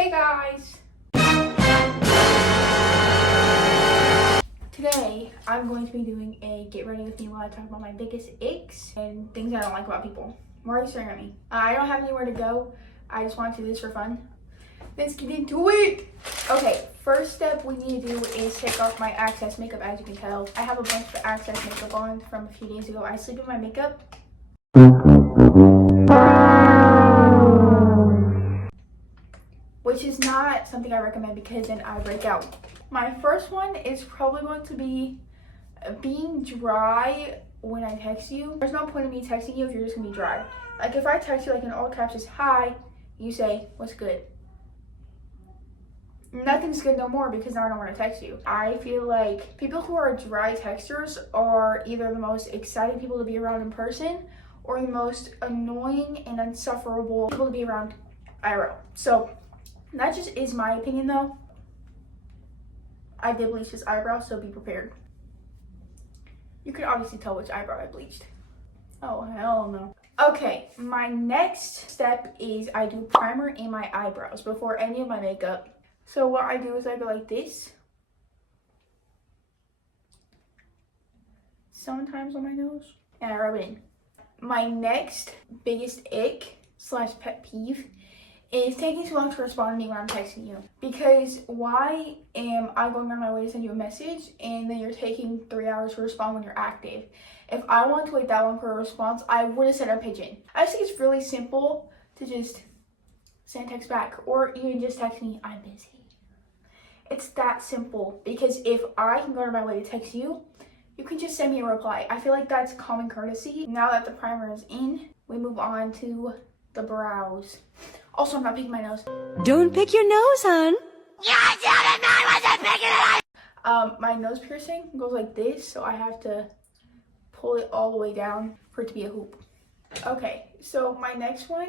Hey guys! Today, I'm going to be doing a get ready with me while I talk about my biggest icks and things I don't like about people. Why are you staring at me? I don't have anywhere to go. I just want to do this for fun. Let's get into it! Okay, first step we need to do is take off my Access makeup. As you can tell, I have a bunch of Access makeup on from a few days ago. I sleep in my makeup. Which is not something I recommend because then I break out. My first one is probably going to be being dry when I text you. There's no point in me texting you if you're just gonna be dry. Like if I text you like in all caps is hi, you say, what's good? Nothing's good no more because now I don't want to text you. I feel like people who are dry texters are either the most exciting people to be around in person or the most annoying and insufferable people to be around IRL. So that just is my opinion though. I did bleach this eyebrow, so be prepared. You can obviously tell which eyebrow I bleached. Oh, hell no. Okay, my next step is I do primer in my eyebrows before any of my makeup. So what I do is I go like this. Sometimes on my nose. And I rub it in. My next biggest ick / pet peeve is taking too long to respond to me when I'm texting you. Because why am I going on my way to send you a message and then you're taking 3 hours to respond when you're active? If I wanted to wait that long for a response, I would have sent a pigeon. I just think it's really simple to just send text back or even just text me, I'm busy. It's that simple because if I can go on my way to text you, you can just send me a reply. I feel like that's common courtesy. Now that the primer is in, we move on to the brows. Also, I'm not picking my nose. Don't pick your nose, hon. My nose piercing goes like this, so I have to pull it all the way down for it to be a hoop. Okay, so my next one,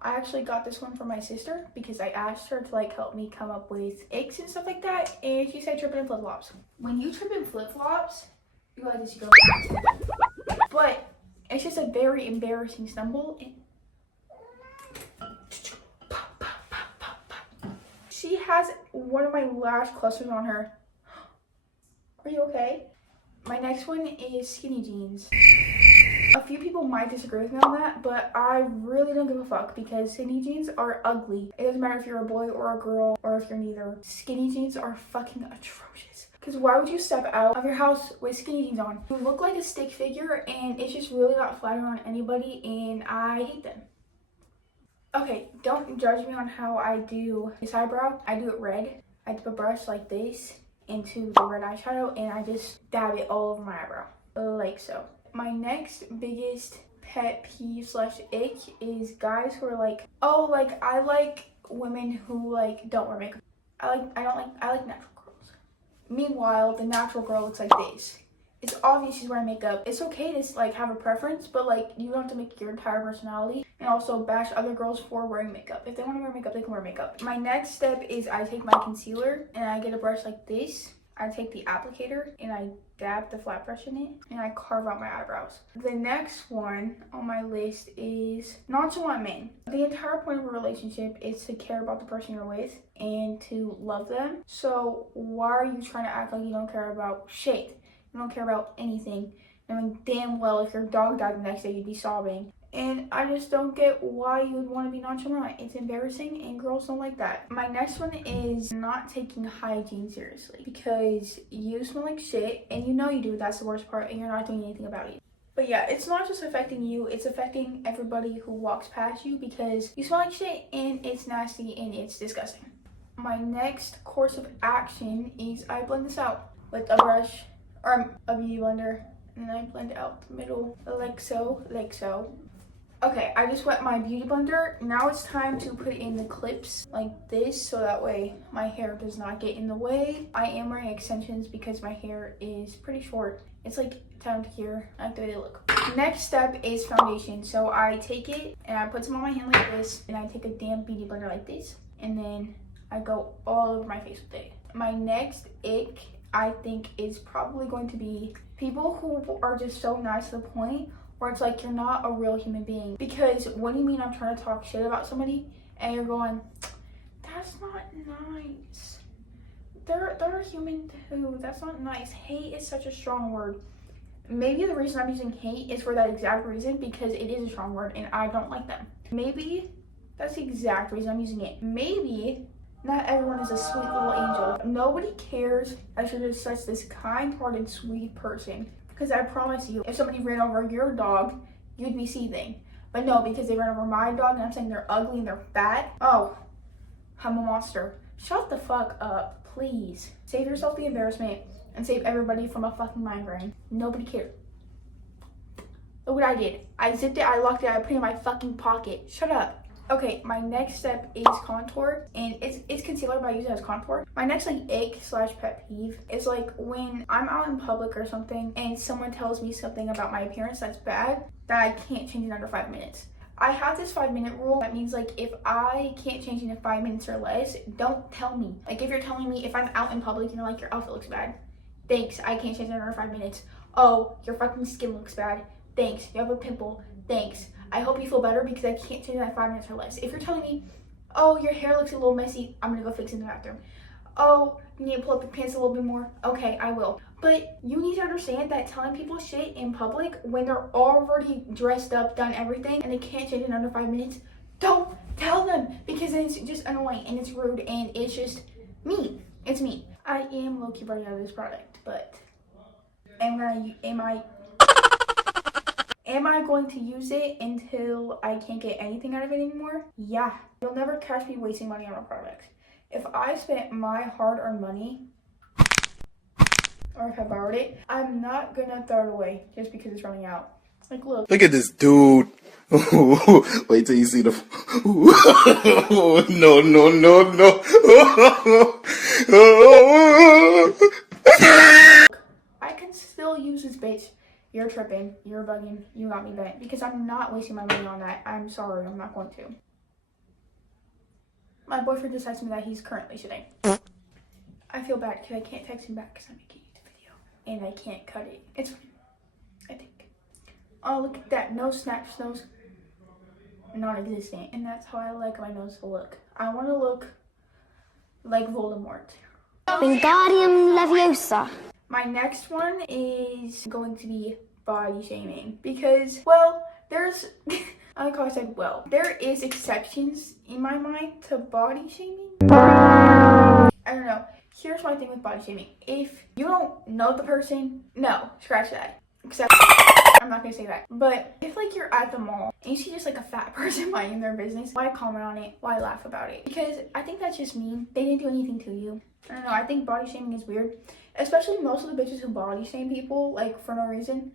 I actually got this one from my sister because I asked her to like help me come up with icks and stuff like that, and she said tripping in flip-flops. When you trip in flip-flops, you go like this, you go but it's just a very embarrassing stumble. She has one of my lash clusters on her. Are you okay? My next one is skinny jeans. A few people might disagree with me on that, but I really don't give a fuck because skinny jeans are ugly. It doesn't matter if you're a boy or a girl or if you're neither. Skinny jeans are fucking atrocious. Because why would you step out of your house with skinny jeans on? You look like a stick figure and it's just really not flattering on anybody and I hate them. Okay, don't judge me on how I do this eyebrow. I do it red. I dip a brush like this into the red eyeshadow and I just dab it all over my eyebrow, like so. My next biggest pet peeve / ick is guys who are like, oh, like I like women who like don't wear makeup. I like natural girls. Meanwhile, the natural girl looks like this. It's obvious she's wearing makeup. It's okay to like have a preference, but like you don't have to make your entire personality and also bash other girls for wearing makeup. If they want to wear makeup, they can wear makeup. My next step is I take my concealer and I get a brush like this. I take the applicator and I dab the flat brush in it and I carve out my eyebrows. The next one on my list is nonchalant men. The entire point of a relationship is to care about the person you're with and to love them. So why are you trying to act like you don't care about shit? You don't care about anything. I mean, damn well, if your dog died the next day, you'd be sobbing. And I just don't get why you would want to be nonchalant. It's embarrassing and girls don't like that. My next one is not taking hygiene seriously because you smell like shit and you know you do. That's the worst part and you're not doing anything about it. But yeah, it's not just affecting you, it's affecting everybody who walks past you because you smell like shit and it's nasty and it's disgusting. My next course of action is I blend this out with a brush or a beauty blender and then I blend it out the middle like so, like so. Okay, I just wet my beauty blender. Now it's time to put in the clips like this so that way my hair does not get in the way. I am wearing extensions because my hair is pretty short. It's like down to here. I like the way they look. Next step is foundation. So I take it and I put some on my hand like this and I take a damp beauty blender like this and then I go all over my face with it. My next ick I think is probably going to be people who are just so nice to the point where it's like you're not a real human being. Because what do you mean I'm trying to talk shit about somebody and you're going, that That's not nice. They're human too. That's not nice. Hate is such a strong word. Maybe the reason I'm using hate is for that exact reason, because it is a strong word and I don't like them. Maybe that's the exact reason I'm using it. Maybe not everyone is a sweet little angel. Nobody cares that you're just such this kind-hearted, sweet person. Because I promise you, if somebody ran over your dog, you'd be seething. But no, because they ran over my dog and I'm saying they're ugly and they're fat. Oh, I'm a monster. Shut the fuck up, please. Save yourself the embarrassment and save everybody from a fucking migraine. Nobody cares. Look what I did. I zipped it, I locked it, I put it in my fucking pocket. Shut up. Okay, my next step is contour, and it's concealer, but I use it as contour. My next like ick / pet peeve is like when I'm out in public or something and someone tells me something about my appearance that's bad, that I can't change in under 5 minutes. I have this 5-minute rule. That means like if I can't change in 5 minutes or less, don't tell me. Like if you're telling me if I'm out in public and you're like, your outfit looks bad, thanks, I can't change in under 5 minutes. Oh, your fucking skin looks bad, thanks, you have a pimple, thanks. I hope you feel better because I can't change that 5 minutes or less. If you're telling me, oh, your hair looks a little messy, I'm gonna go fix it in the bathroom. Oh, you need to pull up your pants a little bit more. Okay, I will. But you need to understand that telling people shit in public when they're already dressed up, done everything, and they can't change in under 5 minutes, don't tell them, because then it's just annoying and it's rude and it's just mean. It's mean. I am low-key running out of this product, but am I going to use it until I can't get anything out of it anymore? Yeah. You'll never catch me wasting money on a product. If I spent my hard-earned money, or if I borrowed it, I'm not gonna throw it away just because it's running out. Like, look. Look at this dude. Wait till you see the... No, no, no, no. I can still use this bitch. You're tripping. You're bugging. You got me bent. Because I'm not wasting my money on that. I'm sorry. I'm not going to. My boyfriend just texted me that he's currently shitting. I feel bad because I can't text him back because I'm making a video. And I can't cut it. It's fine. I think. Oh, look at that. No snaps. No... non-existent. And that's how I like my nose to look. I want to look like Voldemort. Wingardium Leviosa. My next one is going to be body shaming because, well, there's, I like how I said well, there is exceptions in my mind to body shaming. I don't know. Here's my thing with body shaming. If you don't know the person, no, scratch that. Except, I'm not gonna say that. But if like you're at the mall and you see just like a fat person minding their business, why comment on it? Why laugh about it? Because I think that's just mean. They didn't do anything to you. I don't know. I think body shaming is weird. Especially most of the bitches who body shame people, like, for no reason,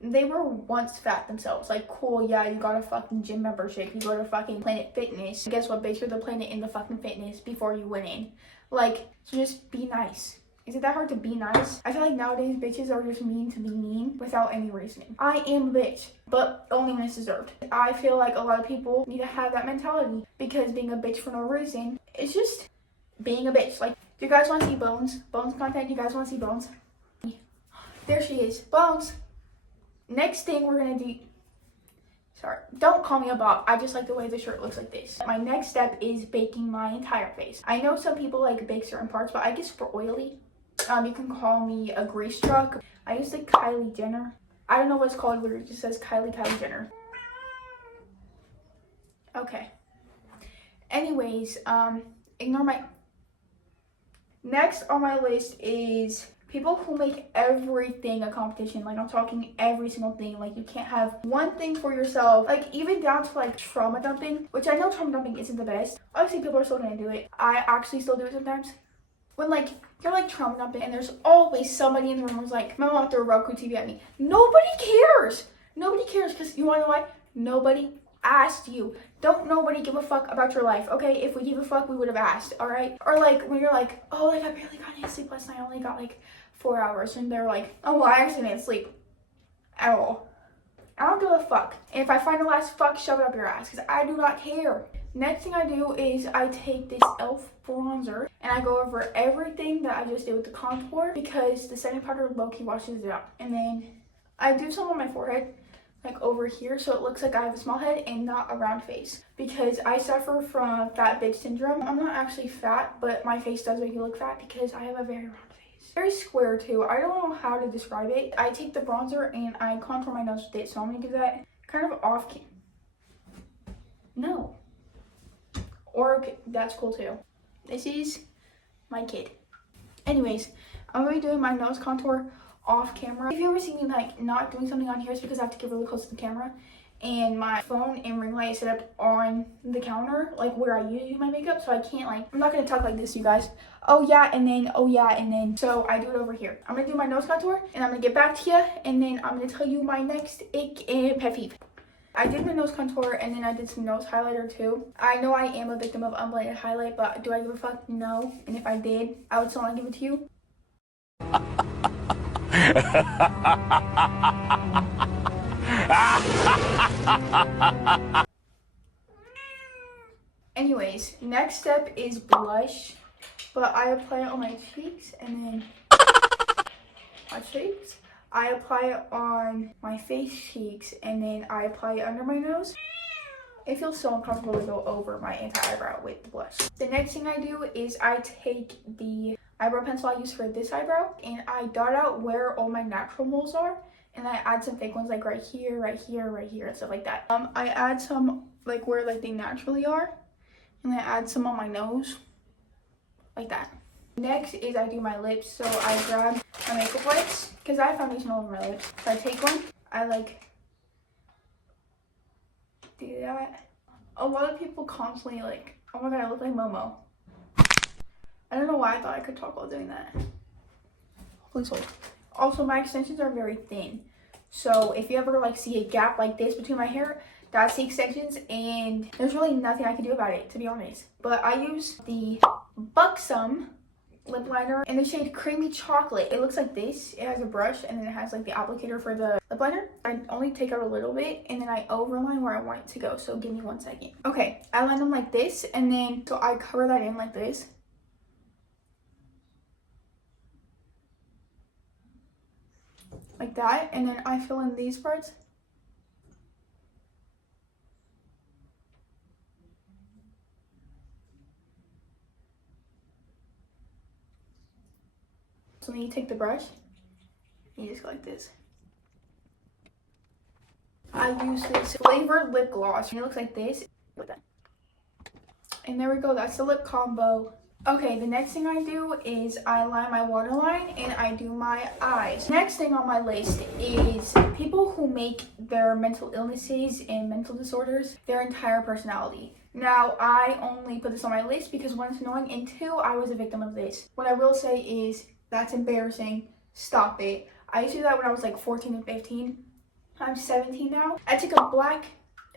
they were once fat themselves. Like, cool, yeah, you got a fucking gym membership. You go to fucking Planet Fitness. Guess what, bitch? You're the Planet in the fucking fitness before you went in. Like, so just be nice. Is it that hard to be nice? I feel like nowadays bitches are just mean to be mean without any reasoning. I am a bitch, but only when it's deserved. I feel like a lot of people need to have that mentality because being a bitch for no reason is just being a bitch. Like, do you guys want to see Bones? Bones content? You guys want to see Bones? There she is. Bones. Next thing we're going to do... Sorry. Don't call me a bop. I just like the way the shirt looks like this. My next step is baking my entire face. I know some people like bake certain parts, but I guess for oily, you can call me a grease truck. I use the Kylie Jenner. I don't know what it's called, but it just says Kylie Jenner. Okay. Anyways, ignore my... Next on my list is people who make everything a competition. Like, I'm talking every single thing. Like, you can't have one thing for yourself. Like, even down to, like, trauma dumping, which I know trauma dumping isn't the best. Obviously, people are still gonna do it. I actually still do it sometimes. When, like, you're, like, trauma dumping, and there's always somebody in the room who's like, my mom threw a Roku TV at me. Nobody cares. Nobody cares, because you wanna know why? Nobody asked you. Don't nobody give a fuck about your life, okay? If we give a fuck, we would have asked, all right? Or like when you're like, oh, like I barely got any sleep last night. I only got like 4 hours, and they're like, oh, well, I actually didn't sleep at all. I don't give a fuck. And if I find the last fuck, shove it up your ass, because I do not care. Next thing I do is I take this e.l.f. bronzer and I go over everything that I just did with the contour because the setting powder low-key washes it out. And then I do some on my forehead. like over here, so it looks like I have a small head and not a round face, because I suffer from fat bitch syndrome. I'm not actually fat, but my face does make me look fat because I have a very round face. Very square too. I don't know how to describe it. I take the bronzer and I contour my nose with it, so I'm gonna give that kind of off cam. No. Or okay, that's cool too. This is my kid. Anyways, I'm gonna be doing my nose contour off camera. If you ever see me like not doing something on here, it's because I have to get really close to the camera and my phone and ring light is set up on the counter, like where I usually do my makeup, so I can't like, I'm not gonna talk like this, you guys. Oh yeah, and then, so I do it over here. I'm gonna do my nose contour and I'm gonna get back to you, and then I'm gonna tell you my next ick and pet peeve. I did my nose contour and then I did some nose highlighter too. I know I am a victim of unblended highlight, but do I give a fuck? No. And if I did, I would still not give it to you. Anyways, next step is blush, but I apply it on my cheeks and then my cheeks. I apply it on my face cheeks and then I apply it under my nose. It feels so uncomfortable to go over my anti-eyebrow with the blush. The next thing I do is I take the eyebrow pencil I use for this eyebrow and I dot out where all my natural moles are, and I add some fake ones like right here, right here, right here, and stuff like that. I add some like where like they naturally are, and I add some on my nose, like that. Next is I do my lips, so I grab my makeup wipes, because I have foundation all over my lips. So I take one, I like do that. A lot of people constantly like, oh my god, I look like Momo. I don't know why I thought I could talk while doing that. Please hold. Also, my extensions are very thin, so if you ever like see a gap like this between my hair, that's the extensions, and there's really nothing I can do about it, to be honest. But I use the Buxom lip liner in the shade Creamy Chocolate. It looks like this. It has a brush and then it has like the applicator for the lip liner. I only take out a little bit and then I overline where I want it to go, so give me 1 second. Okay, I line them like this, and then so I cover that in like this. Like that, and then I fill in these parts. So then you take the brush, and you just go like this. I use this flavored lip gloss, and it looks like this. Like that. And there we go, that's the lip combo. Okay, the next thing I do is I line my waterline and I do my eyes. Next thing on my list is people who make their mental illnesses and mental disorders their entire personality. Now, I only put this on my list because one, it's annoying, and two, I was a victim of this. What I will say is, that's embarrassing. Stop it. I used to do that when I was like 14 and 15. I'm 17 now. I took a black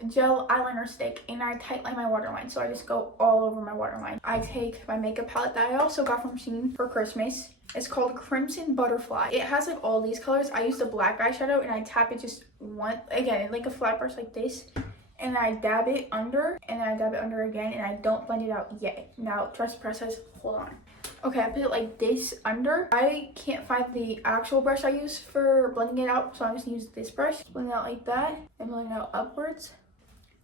gel eyeliner stick and I tightline my waterline, so I just go all over my waterline. I take my makeup palette that I also got from Shein for Christmas. It's called Crimson Butterfly. It has like all these colors. I use the black eyeshadow and I tap it just one, again, like a flat brush like this, and I dab it under, and then I dab it under again, and I don't blend it out yet. Now trust the process. Hold on. Okay, I put it like this under. I can't find the actual brush I use for blending it out, so I'm just gonna use this brush. Blend it out like that, and blend it out upwards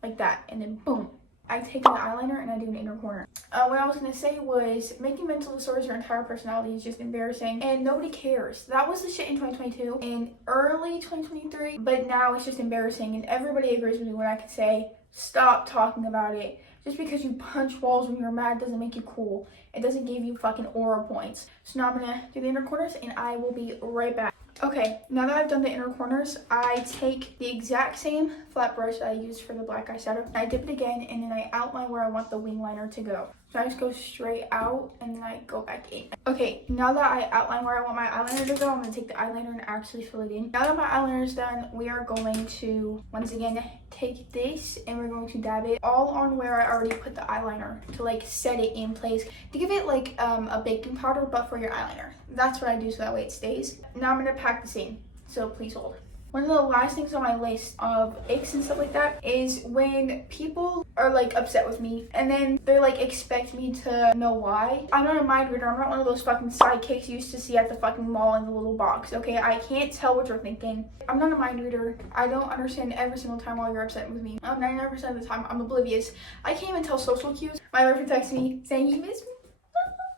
like that, and then boom, I take an eyeliner and I do an inner corner. What I was gonna say was, making mental disorders your entire personality is just embarrassing and nobody cares. That was the shit in 2022 and early 2023, but now it's just embarrassing, and everybody agrees with me when I can say, stop talking about it. Just because you punch walls when you're mad doesn't make you cool. It doesn't give you fucking aura points. So now I'm gonna do the inner corners and I will be right back. Okay, now that I've done the inner corners, I take the exact same flat brush that I used for the black eyeshadow. I dip it again, and then I outline where I want the wing liner to go. So I just go straight out and then I go back in. Okay, now that I outline where I want my eyeliner to go, I'm gonna take the eyeliner and actually fill it in. Now that my eyeliner is done, we are going to, once again, take this and we're going to dab it all on where I already put the eyeliner to like set it in place. To give it like a baking powder, but for your eyeliner. That's what I do so that way it stays. Now I'm gonna pack this in, so please hold. One of the last things on my list of icks and stuff like that is when people are like upset with me and then they like expect me to know why. I'm not a mind reader. I'm not one of those fucking sidekicks you used to see at the fucking mall in the little box, okay? I can't tell what you're thinking. I'm not a mind reader. I don't understand every single time while you're upset with me. 99% of the time, I'm oblivious. I can't even tell social cues. My boyfriend texts me saying he missed me.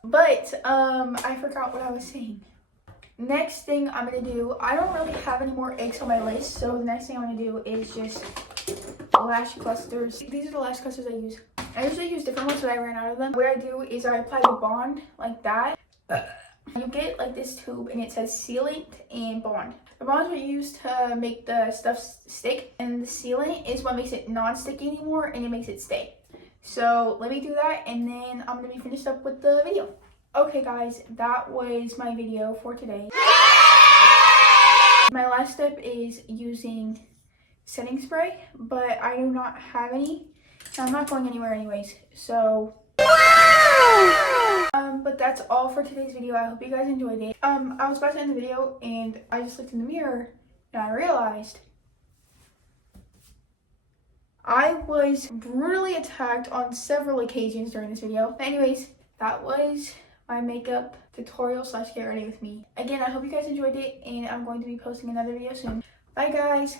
But, I forgot what I was saying. Next thing I'm gonna do, I don't really have any more icks on my list, so the next thing I'm gonna do is just lash clusters. These are the lash clusters I use. I usually use different ones, but I ran out of them. What I do is I apply the bond like that. You get like this tube and it says sealant and bond. The bond is what you use to make the stuff stick, and the sealant is what makes it non-sticky anymore and it makes it stay. So let me do that and then I'm gonna be finished up with the video. Okay guys, that was my video for today. My last step is using setting spray, but I do not have any. I'm not going anywhere anyways, so but that's all for today's video. I hope you guys enjoyed it. I was about to end the video and I just looked in the mirror and I realized I was brutally attacked on several occasions during this video. But anyways, that was my makeup tutorial / get ready with me. Again, I hope you guys enjoyed it and I'm going to be posting another video soon. Bye guys.